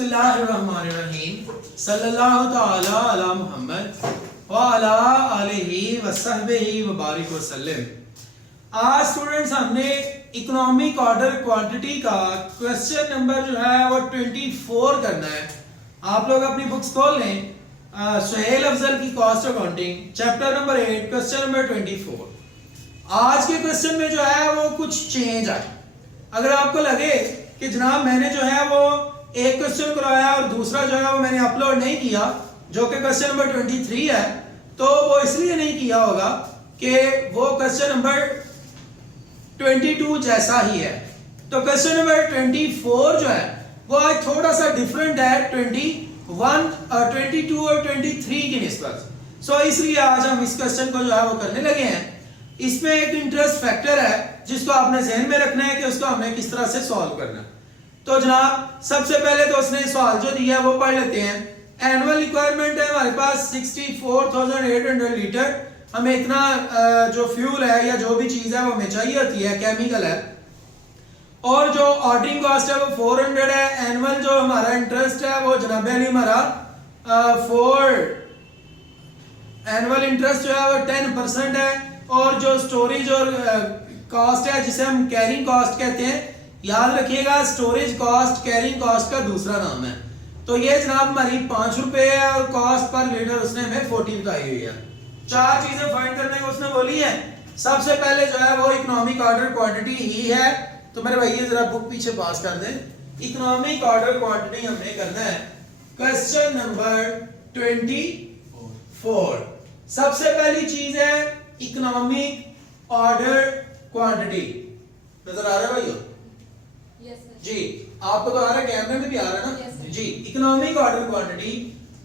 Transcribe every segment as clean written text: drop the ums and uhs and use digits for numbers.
बिस्मिल्लाहिर्रहमानिर्रहीम सल्लल्लाहु तआला अला मुहम्मद व अला आलिहि व सहबिहि व बारिक वसल्लम। आज स्टूडेंट्स हमने इकोनॉमिक ऑर्डर क्वांटिटी का क्वेश्चन नंबर जो है वो 24 करना है। आप लोग अपनी बुक्स खोल लें, सुहेल अफजल की cost accounting chapter number 8 question number 24। आज के क्वेश्चन में जो है वो कुछ चेंज है। अगर आपको लगे कि जनाब मैंने जो है वो एक क्वेश्चन करवाया और दूसरा जो है वो मैंने अपलोड नहीं किया, जो कि क्वेश्चन नंबर 23 है, तो वो इसलिए नहीं किया होगा कि वो क्वेश्चन नंबर 22 जैसा ही है। तो क्वेश्चन नंबर 24 जो है वो आज थोड़ा सा डिफरेंट है 22 और 23 की निस्बत। सो इसलिए आज हम इस क्वेश्चन को जो है वो करने लगे हैं। इसमें एक इंटरेस्ट फैक्टर है जिसको आपने ज़हन में रखना है कि उसको हमने किस तरह से सॉल्व करना है। तो जनाब सबसे पहले तो उसने सवाल जो दिया है वो पढ़ लेते हैं। एनुअल रिक्वायरमेंट है हमारे पास 64,800 लीटर। हमें इतना जो फ्यूल है या जो भी चीज़ है वो हमें चाहिए होती है, केमिकल है। और जो ऑर्डरिंग कॉस्ट है वो 400 है। एनुअल जो हमारा इंटरेस्ट है वो जनाब अली हमारा एनुअल इंटरेस्ट जो है वो 10% है। और जो स्टोरेज और कॉस्ट है जिसे हम कैरिंग कॉस्ट कहते हैं, याद रखिएगा स्टोरेज कॉस्ट कैरिंग कॉस्ट का दूसरा नाम है। तो ये जनाब हमारी 5 रुपए है और कॉस्ट पर लीटर उसने हमें 40 बताई हुई है। 4 चीजें फाइंड करने को उसने बोली है। सबसे पहले जो है वो इकोनॉमिक ऑर्डर क्वांटिटी ही है। तो मेरे भाई जरा बुक पीछे पास कर दें। इकोनॉमिक ऑर्डर क्वांटिटी हमने करना है क्वेश्चन नंबर 24। सबसे पहली चीज है इकोनॉमिक ऑर्डर क्वांटिटी। नजर आ रहा है भाइयों? जी आपको तो आ रहा है, कैमरे में भी आ रहा है ना? जी economic order quantity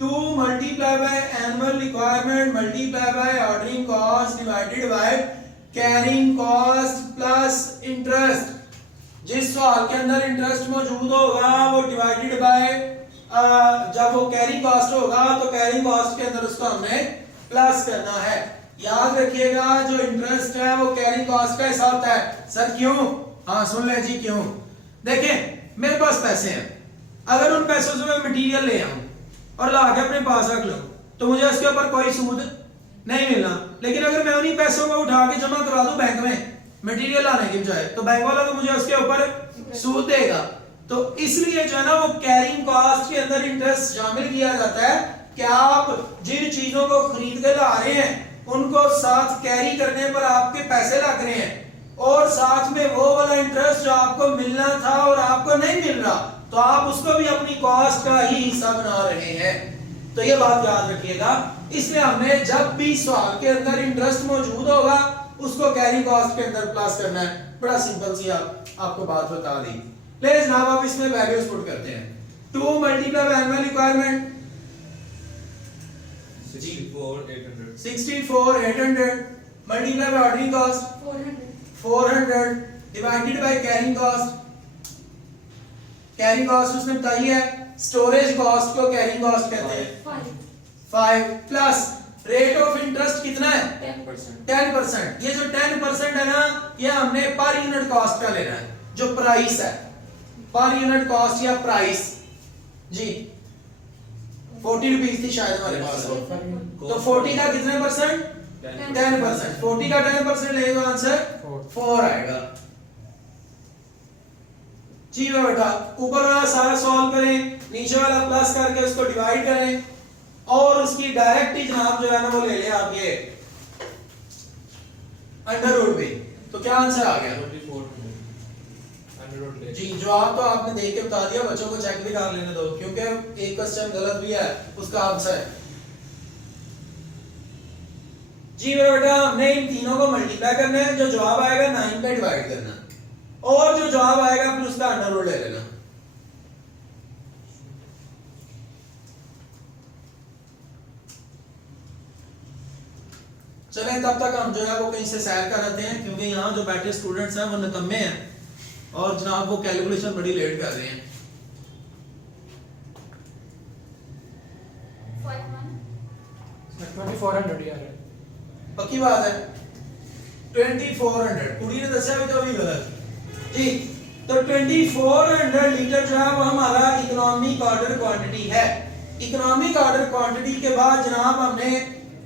2 multiply by annual requirement multiply by ordering cost divided by carrying cost plus interest. जिस सवाल के अंदर इंटरेस्ट मौजूद होगा वो डिवाइडेड बाय जब वो कैरिंग कॉस्ट होगा तो कैरिंग कॉस्ट के अंदर उसको हमने प्लस करना है। याद रखिएगा जो इंटरेस्ट है वो कैरिंग कॉस्ट का हिसाब होता है। सर क्यों? हाँ सुन ले जी क्यों। देखें मेरे पास पैसे हैं, अगर उन पैसों से मैं मटेरियल ले आऊं और ला के अपने पास रख लूं तो मुझे उसके ऊपर कोई सूद नहीं मिलना। लेकिन अगर मैं उन्हीं पैसों को उठा के जमा करा दूं बैंक में मटेरियल लाने की बजाय, तो बैंक वाला तो मुझे उसके ऊपर सूद देगा। तो इसलिए जो है ना वो कैरिंग कॉस्ट के अंदर इंटरेस्ट शामिल किया जाता है कि आप जिन चीजों को खरीद के ला रहे हैं उनको साथ कैरी करने पर आपके पैसे लग रहे हैं और साथ में वो वाला इंटरेस्ट जो आपको मिलना था और आपको नहीं मिल रहा, तो आप उसको भी अपनी कॉस्ट का ही हिस्सा बना रहे हैं। तो ये बात याद रखिएगा। इसलिए हमने जब भी सवाल के अंदर इंटरेस्ट मौजूद होगा उसको कैरी कॉस्ट के अंदर प्लस करना है। बड़ा सिंपल सी आपको बात बता दी। ले जनाब आप इसमें वैल्यूज पुट करते हैं। 2 multiply by annual requirement 64,800 multiply by ordering cost 400 divided by carrying cost. Carrying cost उसने बताई है, स्टोरेज कॉस्ट को कैरिंग कॉस्ट कहते हैं 5 प्लस रेट ऑफ इंटरेस्ट कितना है 10%। ये जो 10% है ना ये हमने पर यूनिट कॉस्ट का लेना है, जो प्राइस है पर यूनिट कॉस्ट या प्राइस। जी 40 रुपीस थी शायद हमारे पास। तो 40 का कितने परसेंट 10%। 40 का 10% लेगा आंसर 4 आएगा। जी बेटा ऊपर वाला सारा सॉल्व करें, नीचे वाला प्लस करके उसको डिवाइड करें और उसकी डायरेक्ट ही जनाब जो है ना वो ले लें आप ये अंडर रूट में। तो क्या आंसर आ गया? जी जवाब तो आपने देख के बता दिया, बच्चों को चेक भी कर लेने दो क्योंकि एक क्वेश्चन गलत भी है उसका आंसर है। जी बेटा हमने इन तीनों को मल्टीप्लाई करना है, जो जवाब आएगा 9 पे डिवाइड करना है और जो जवाब आएगा फिर उसका अंडर रूट ले लेना। चलें तब तक हम जो है वो कहीं से सैर कर आते हैं क्योंकि यहाँ जो बैठे स्टूडेंट्स हैं वो निकम्मे हैं और जनाब वो कैलकुलेशन बड़ी लेट कर रहे हैं। 2400 यार पक्की बात है 2400 कुड़ी ने दसिया भी तो अभी गलत। जी तो 2400 लीटर जो है वो हमारा इकोनॉमिक इकोनॉमिक ऑर्डर क्वांटिटी है। इकोनॉमिक ऑर्डर क्वांटिटी के बाद जनाब हमने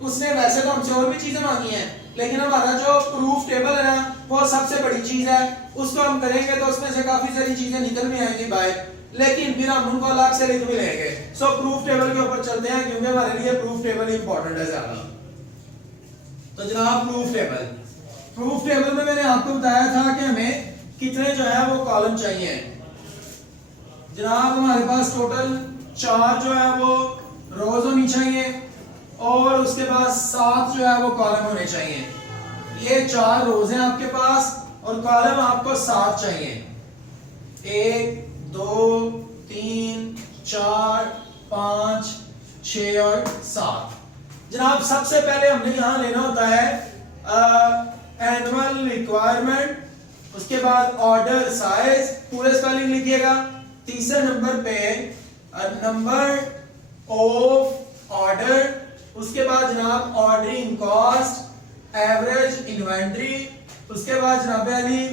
उसने वैसे तो हमसे और भी चीजें मांगी हैं, लेकिन हमारा जो प्रूफ टेबल है ना वो सबसे बड़ी चीज है, उसको हम करेंगे तो उसमें से काफी सारी चीजें निकल भी आएंगी बाहर, लेकिन फिर हम उनको अलग से लिख भी लेंगे। सो प्रूफ टेबल के ऊपर चलते हैं क्योंकि हमारे लिए प्रूफ टेबल इंपॉर्टेंट है ज्यादा। तो जनाब प्रूफ टेबल में मैंने आपको बताया था कि हमें कितने जो है वो कॉलम चाहिए। जनाब हमारे पास टोटल 4 जो है वो रोज होनी चाहिए और उसके बाद 7 जो है वो कॉलम होने चाहिए। ये 4 रोज हैं आपके पास और कॉलम आपको 7 चाहिए। 1 2 3 4 5 6 और 7। जनाब सबसे पहले हमने यहां लेना होता है एनुअल रिक्वायरमेंट, उसके बाद ऑर्डर साइज, पूरे स्पेलिंग लिखिएगा। तीसरे नंबर पे नंबर ऑफ ऑर्डर, उसके बाद जनाब ऑर्डरिंग कॉस्ट, एवरेज इन्वेंट्री, उसके बाद जनाब अली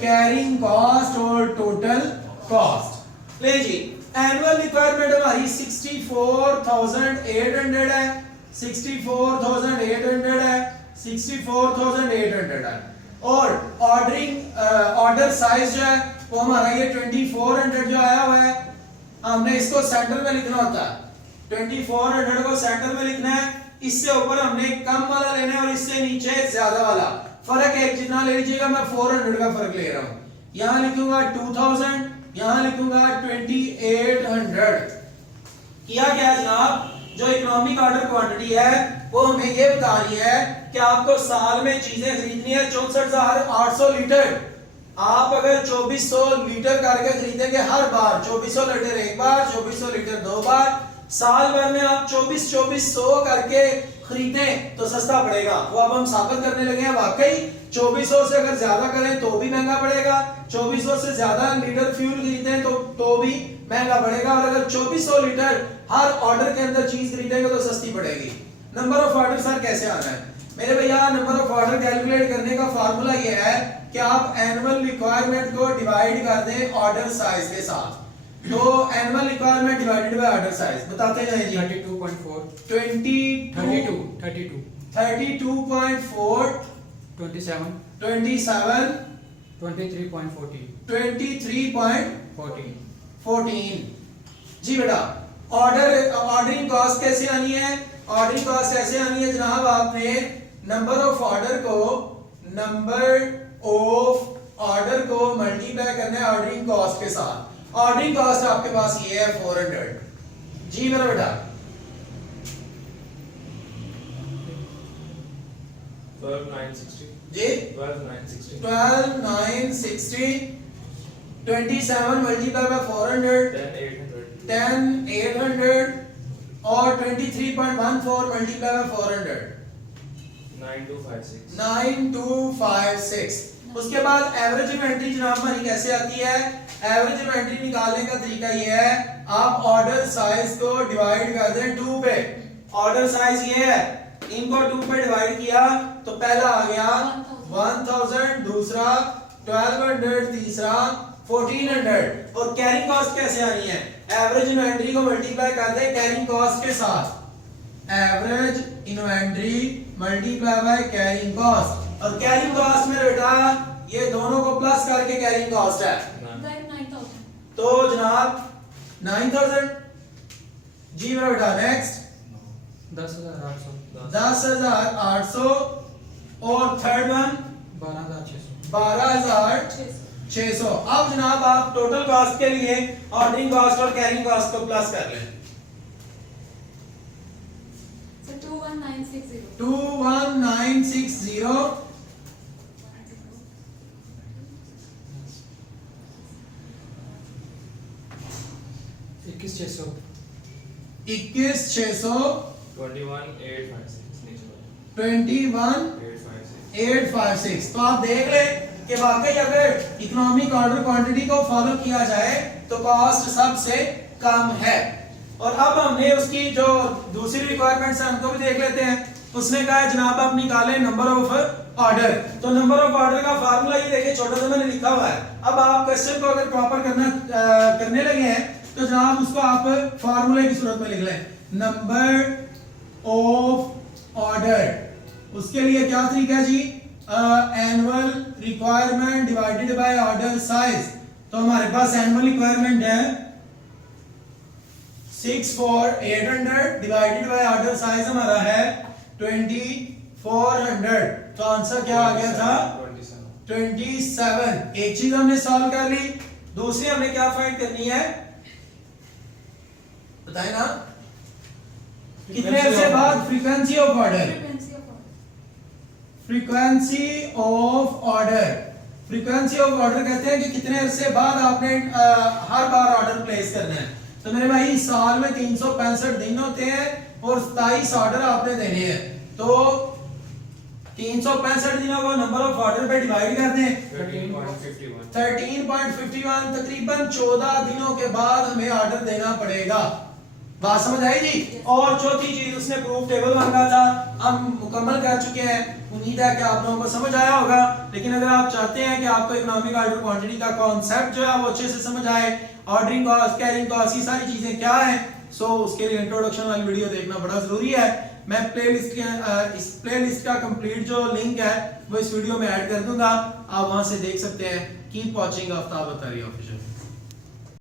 कैरिंग कॉस्ट और टोटल कॉस्ट। ले जी एनुअल रिक्वायरमेंट हमारी 64,800 है, 64,800 है, 64,800 है। और ऑर्डर साइज जो है वो हमारा ये 2400 जो आया हुआ है, हमने इसको सेंटर में लिखना होता है। 2400 को सेंटर में लिखना है, इससे ऊपर हमने कम वाला लेना है और इससे नीचे ज्यादा वाला। फर्क एक जितना ले लीजिएगा, मैं 400 का फर्क ले रहा हूं। यहां लिखूंगा 2000, यहां लिखूंगा 2800। किया गया जनाब, जो इकोनॉमिक ऑर्डर क्वांटिटी है वो हमें ये बता रही है कि आपको साल में चीजें खरीदनी है 64,800 लीटर। आप अगर 2400 लीटर करके खरीदेंगे हर बार, 2400 लीटर एक बार, 2400 लीटर 2 बार, साल भर में आप 2400 करके खरीदें तो सस्ता पड़ेगा। वो अब हम साबित करने लगे हैं, वाकई 2400 से अगर ज्यादा करें तो भी महंगा पड़ेगा, 2400 से ज्यादा लीटर फ्यूल खरीदें तो भी महंगा पड़ेगा, और अगर 2400 लीटर हर ऑर्डर के अंदर चीज खरीदेंगे तो सस्ती पड़ेगी। नंबर ऑफ ऑर्डर सर कैसे आना है मेरे भैया? नंबर ऑफ ऑर्डर कैलकुलेट करने का फार्मूला ये है कि आप एनुअल रिक्वायरमेंट को डिवाइड कर दें ऑर्डर साइज के साथ। तो annual requirement divided by order size बताते जाइए जी। 32.4 32 32 32.4 27 27 23.14 23.14 जी बेटा। ऑर्डरिंग कॉस्ट कैसे आनी है? ऑर्डरिंग कॉस्ट ऐसे आनी है जनाब, आपने नंबर ऑफ ऑर्डर को मल्टीप्लाई करना है ऑर्डरिंग कॉस्ट के साथ। ऑर्डरिंग कॉस्ट आपके पास ये है 400 जी मेरा बेटा। 12,960 जी 12,960 12,960 27 मल्टीप्लाई बाय 400 10,800 और 23.14 मल्टीप्लाई बाय 400 9256 9256। उसके बाद एवरेज इन्वेंट्री जनाब हमारी कैसे आती है? एवरेज इन्वेंट्री निकालने का तरीका ये है, आप ऑर्डर साइज को डिवाइड कर दें 2 पे। ऑर्डर साइज ये है, इनको 2 पे डिवाइड किया तो पहला आ गया 1000, दूसरा 1200, तीसरा 1400। और कैरिंग कॉस्ट कैसे आनी है? एवरेज इन्वेंट्री को मल्टीप्लाई कर दें कैरिंग कॉस्ट के साथ। Average inventory multiply by carrying cost, और कैरिंग कॉस्ट में बेटा ये दोनों को प्लस करके कैरिंग कॉस्ट है। तो जनाब 9000 जी मेरा बेटा। नेक्स्ट 10,800 10,800 और थर्ड वन 12,600। अब जनाब आप टोटल कॉस्ट के लिए ऑर्डरिंग कॉस्ट और कैरिंग कॉस्ट को प्लस कर लें। 21960 21,600 21,600 21,856। तो आप देख लें कि वाकई अगर इकोनॉमिक ऑर्डर क्वांटिटी को फॉलो किया जाए तो कॉस्ट सबसे कम है। और अब हमने उसकी जो दूसरी रिक्वायरमेंट्स हैं उनको भी देख लेते हैं। उसने कहा है जनाब आप निकालें नंबर ऑफ ऑर्डर। तो नंबर ऑफ ऑर्डर का फार्मूला ये देखिए, छोटा सा मैंने लिखा हुआ है। अब आप क्वेश्चन को अगर प्रॉपर करने लगे हैं तो जनाब उसको आप फार्मूले की सूरत में लिख लें, नंबर ऑफ ऑर्डर। उसके लिए क्या तरीका है जी, annual requirement divided by order size. तो हमारे पास एनुअल रिक्वायरमेंट है 6 for 800 divided by order size हमारा है 2400। तो आंसर क्या आ गया था 27। एक चीज हमने सॉल्व कर ली, दूसरी हमने क्या फाइंड करनी है बताए ना, कितने अरसे बाद frequency of order, frequency of order, frequency of order कहते हैं कि कितने अरसे बाद आपने हर बार ऑर्डर प्लेस करना है। तो मेरे भाई साल में 365 दिन होते हैं और 27 ऑर्डर आपने देने हैं, तो 365 दिनों को नंबर ऑफ ऑर्डर पे डिवाइड कर दें 13.51, तकरीबन 14 दिनों के बाद हमें ऑर्डर देना पड़ेगा। बात समझ आई जी। और चौथी चीज उसने प्रूफ टेबल मांगा था, हम मुकम्मल कर चुके हैं। उम्मीद है कि आप लोगों को समझ आया होगा। लेकिन अगर आप चाहते हैं कि आपको इकोनॉमिक ऑर्डर क्वांटिटी का कॉन्सेप्ट जो है वो अच्छे से समझ आए, ऑर्डरिंग कॉस्ट, कैरिंग कॉस्ट, ये सारी चीजें क्या है, सो उसके लिए इंट्रोडक्शन वाली वीडियो देखना बड़ा जरूरी है। मैं इस प्लेलिस्ट का कंप्लीट जो लिंक है वो इस वीडियो में ऐड कर दूंगा, आप वहां से देख सकते हैं। Keep watching Aftab Attari official.